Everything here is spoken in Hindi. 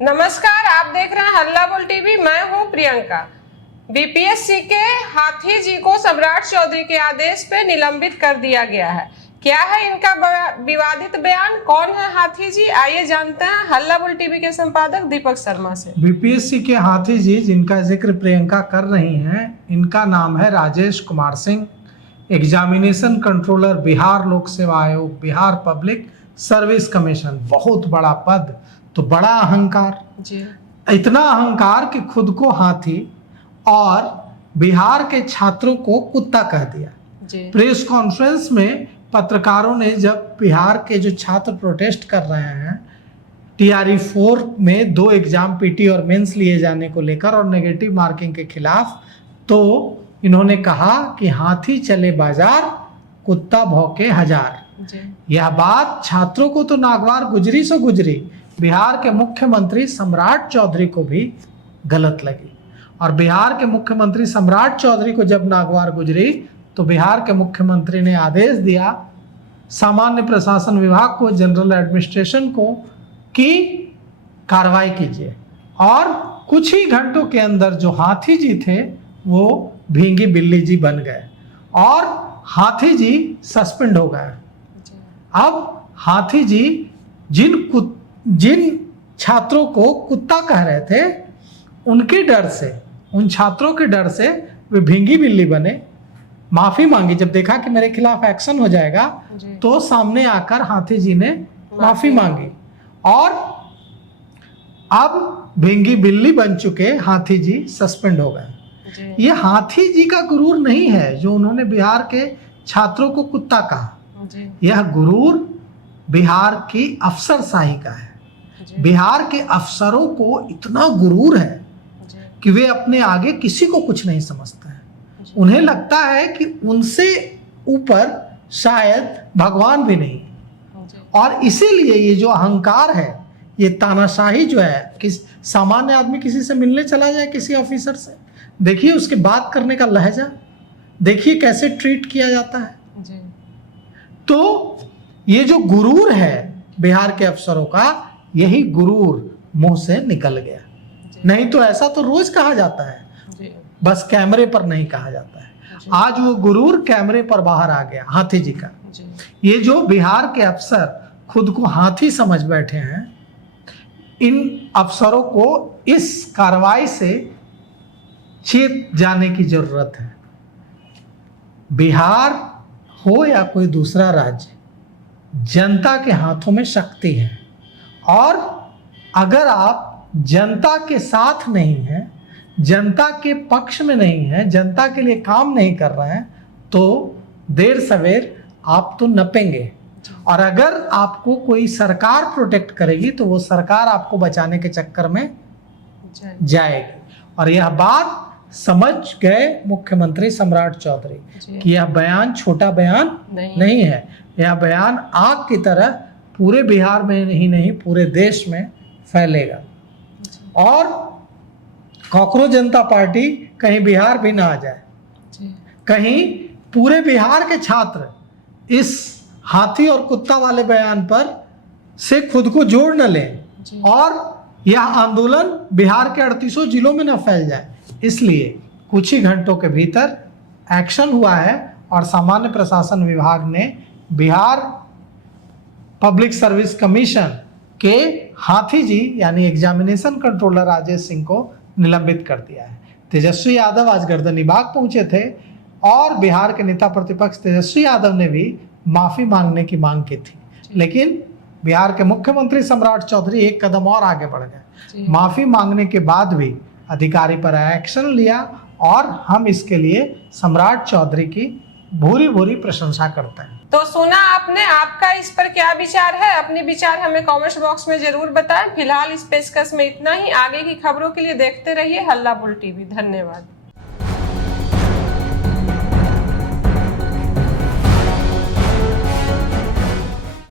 नमस्कार, आप देख रहे हैं हल्ला बोल टीवी। मैं हूं प्रियंका। बीपीएससी के हाथी जी को सम्राट चौधरी के आदेश पे निलंबित कर दिया गया है। क्या है इनका विवादित बयान, कौन है हाथी जी, आइए जानते हैं हल्ला बोल टीवी के संपादक दीपक शर्मा से। बीपीएससी के हाथी जी जिनका जिक्र प्रियंका कर रही हैं, इनका नाम है राजेश कुमार सिंह, एग्जामिनेशन कंट्रोलर, बिहार लोक सेवा आयोग, बिहार पब्लिक सर्विस कमीशन। बहुत बड़ा पद तो बड़ा अहंकार जी। इतना अहंकार कि खुद को हाथी और बिहार के छात्रों को कुत्ता कह दिया जी। प्रेस कॉन्फ्रेंस में पत्रकारों ने जब बिहार के जो छात्र प्रोटेस्ट कर रहे हैं टीआरई 4 में 2 एग्जाम पीटी और मेंस लिए जाने को लेकर और नेगेटिव मार्किंग के खिलाफ, तो इन्होंने कहा कि हाथी चले बाजार, कुत्ता भौंके हजार। यह बात छात्रों को तो नागवार गुजरी सो गुजरी, बिहार के मुख्यमंत्री सम्राट चौधरी को भी गलत लगी। और बिहार के मुख्यमंत्री सम्राट चौधरी को जब नागवार गुजरी तो बिहार के मुख्यमंत्री ने आदेश दिया सामान्य प्रशासन विभाग को, जनरल एडमिनिस्ट्रेशन को, कि कार्रवाई कीजिए। और कुछ ही घंटों के अंदर जो हाथी जी थे वो भींगी बिल्ली जी बन गए और हाथी जी सस्पेंड हो गए। अब हाथी जी जिन छात्रों को कुत्ता कह रहे थे, उनके डर से, उन छात्रों के डर से वे भींगी बिल्ली बने, माफी मांगी। जब देखा कि मेरे खिलाफ एक्शन हो जाएगा तो सामने आकर हाथी जी ने माफी मांगी और अब भींगी बिल्ली बन चुके हाथी जी सस्पेंड हो गए। ये हाथी जी का गुरूर नहीं है जो उन्होंने बिहार के छात्रों को कुत्ता कहा, यह गुरूर बिहार की अफसरशाही का है। बिहार के अफसरों को इतना गुरूर है कि वे अपने आगे किसी को कुछ नहीं समझते हैं। उन्हें लगता है कि उनसे ऊपर शायद भगवान भी नहीं है और इसीलिए ये जो अहंकार है, ये तानाशाही जो है, कि सामान्य आदमी किसी से मिलने चला जाए, किसी ऑफिसर से, देखिए उसके बात करने का लहजा, देखिए कैसे ट्रीट किया जाता है। तो ये जो गुरूर है बिहार के अफसरों का, यही गुरूर मुंह से निकल गया। नहीं तो ऐसा तो रोज कहा जाता है, बस कैमरे पर नहीं कहा जाता है। आज वो गुरूर कैमरे पर बाहर आ गया हाथी जी का। ये जो बिहार के अफसर खुद को हाथी समझ बैठे हैं, इन अफसरों को इस कार्रवाई से चेत जाने की जरूरत है। बिहार हो या कोई दूसरा राज्य, जनता के हाथों में शक्ति है और अगर आप जनता के साथ नहीं हैं, जनता के पक्ष में नहीं हैं, जनता के लिए काम नहीं कर रहे हैं, तो देर सवेर आप तो नपेंगे। और अगर आपको कोई सरकार प्रोटेक्ट करेगी तो वो सरकार आपको बचाने के चक्कर में जाएगी। और यह बात समझ गए मुख्यमंत्री सम्राट चौधरी कि यह बयान छोटा बयान नहीं है। यह बयान आग की तरह पूरे बिहार में ही नहीं पूरे देश में फैलेगा और कॉकरोच जनता पार्टी कहीं बिहार भी ना आ जाए, कहीं पूरे बिहार के छात्र इस हाथी और कुत्ता वाले बयान पर से खुद को जोड़ न लें और यह आंदोलन बिहार के 38 जिलों में न फैल जाए। इसलिए कुछ ही घंटों के भीतर एक्शन हुआ है और सामान्य प्रशासन विभाग ने बिहार पब्लिक सर्विस कमीशन के हाथी जी यानी एग्जामिनेशन कंट्रोलर राजेश सिंह को निलंबित कर दिया है। तेजस्वी यादव आज गर्दनीबाग पहुंचे थे और बिहार के नेता प्रतिपक्ष तेजस्वी यादव ने भी माफी मांगने की मांग की थी, लेकिन बिहार के मुख्यमंत्री सम्राट चौधरी एक कदम और आगे बढ़ गए। माफी मांगने के बाद भी अधिकारी पर एक्शन लिया और हम इसके लिए सम्राट चौधरी की भूरी भूरी प्रशंसा करते हैं। तो सुना आपने, आपका इस पर क्या विचार है? अपने विचार हमें कमेंट बॉक्स में जरूर बताएं। फिलहाल इस पेशकश में इतना ही। आगे की खबरों के लिए देखते रहिए हल्ला बोल टीवी। धन्यवाद।